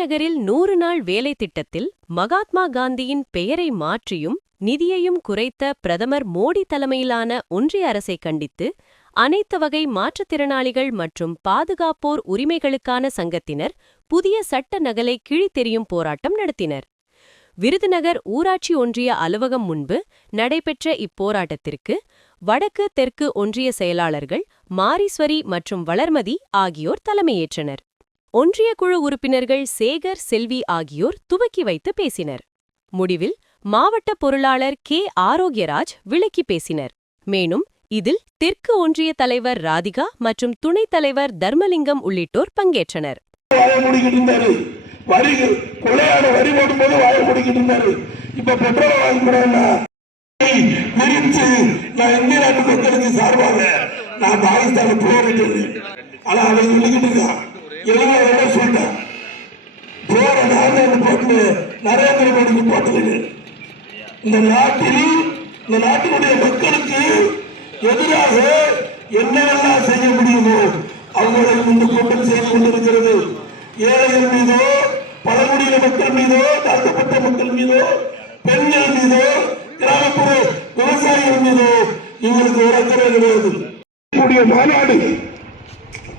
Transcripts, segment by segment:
விருதுநகரில் 100 நாள் வேலை திட்டத்தில் மகாத்மா காந்தியின் பெயரை மாற்றியும் நிதியையும் குறைத்த பிரதமர் மோடி தலைமையிலான ஒன்றிய அரசை கண்டித்து அனைத்து வகை மாற்றுத்திறனாளிகள் மற்றும் பாதுகாப்போர் உரிமைகளுக்கான சங்கத்தினர் புதிய சட்ட நகலை கிழித்தெறியும் போராட்டம் நடத்தினர். விருதுநகர் ஊராட்சி ஒன்றிய அலுவலகம் முன்பு நடைபெற்ற இப்போராட்டத்திற்கு வடக்கு தெற்கு ஒன்றிய செயலாளர்கள் மாரீஸ்வரி மற்றும் வளர்மதி ஆகியோர் தலைமையேற்றனர். ஒன்றிய குழு உறுப்பினர்கள் சேகர், செல்வி ஆகியோர் துவக்கி வைத்து பேசினர். முடிவில் மாவட்ட பொருளாளர் கே. ஆரோக்கியராஜ் விளக்கி பேசினர். மேலும் இதில் தெற்கு ஒன்றிய தலைவர் ராதிகா மற்றும் துணைத் தலைவர் தர்மலிங்கம் உள்ளிட்டோர் பங்கேற்றனர். நரேந்திர மோடிக்கு போட்டது இந்த நாட்டினுடைய மக்களுக்கு எதிராக என்னவெல்லாம் செய்ய முடியுமோ அவங்களை இந்த கூட்டம் செய்து கொண்டிருக்கிறது. ஏழைகள் மீதோ, பழங்குடியின மக்கள் மீதோ, தாழ்த்தப்பட்ட மக்கள் மீதோ, பெண்கள் மீதோ, கிராமப்புற விவசாயிகள் மீதோ இவங்களுக்கு ஒரு அக்கறை கிடையாது. மாநாடு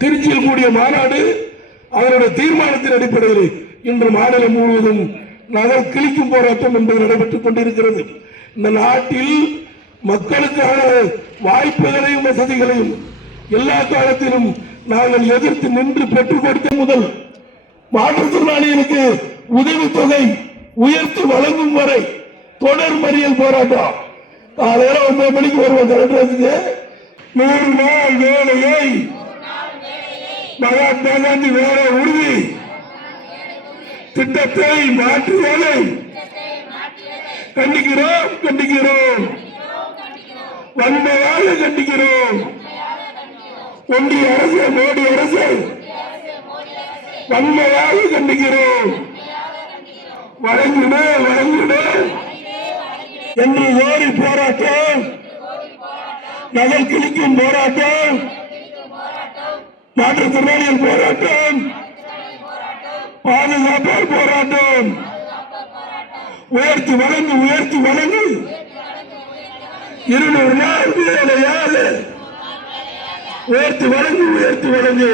திருச்சியில் கூடிய மாநாடு அவருடைய தீர்மானத்தின் அடிப்படையில் இன்று மாநிலம் முழுவதும் நகல் கிழிக்கும் போராட்டம் என்பது நடைபெற்றுக் கொண்டிருக்கிறது. இந்த நாட்டில் மக்களுக்கான வாய்ப்புகளையும் வசதிகளையும் எல்லா காலத்திலும் நாங்கள் எதிர்த்து நின்று பெற்றுக் கொடுத்த முதல் மாற்றுத்திறனாளிகளுக்கு உதவித்தொகை உயர்த்தி வழங்கும் வரை தொடர் மறியல் போராட்டம். காலையில 9 மணிக்கு வருவோம் கலெக்டருக்கு. 100 நாள் வேலையை மகாத்மா காந்தி வேலை உறுதி திட்டத்தை மாற்றுவதை கண்டிக்கிறோம், வன்மையாக கண்டிக்கிறோம். ஒன்றிய அரசு, மோடி அரசு வன்மையாக கண்டிக்கிறோம். வழங்கிட என்று கோரி போராட்டம், நகல் கிழிக்கும் போராட்டம், மாற்றுத்திறனாளிகள் போராட்டம், பாதுகாப்பால் போராட்டம், உயர்த்தி வழங்கு 200 நாள் வேலையாக உயர்த்தி வழங்கு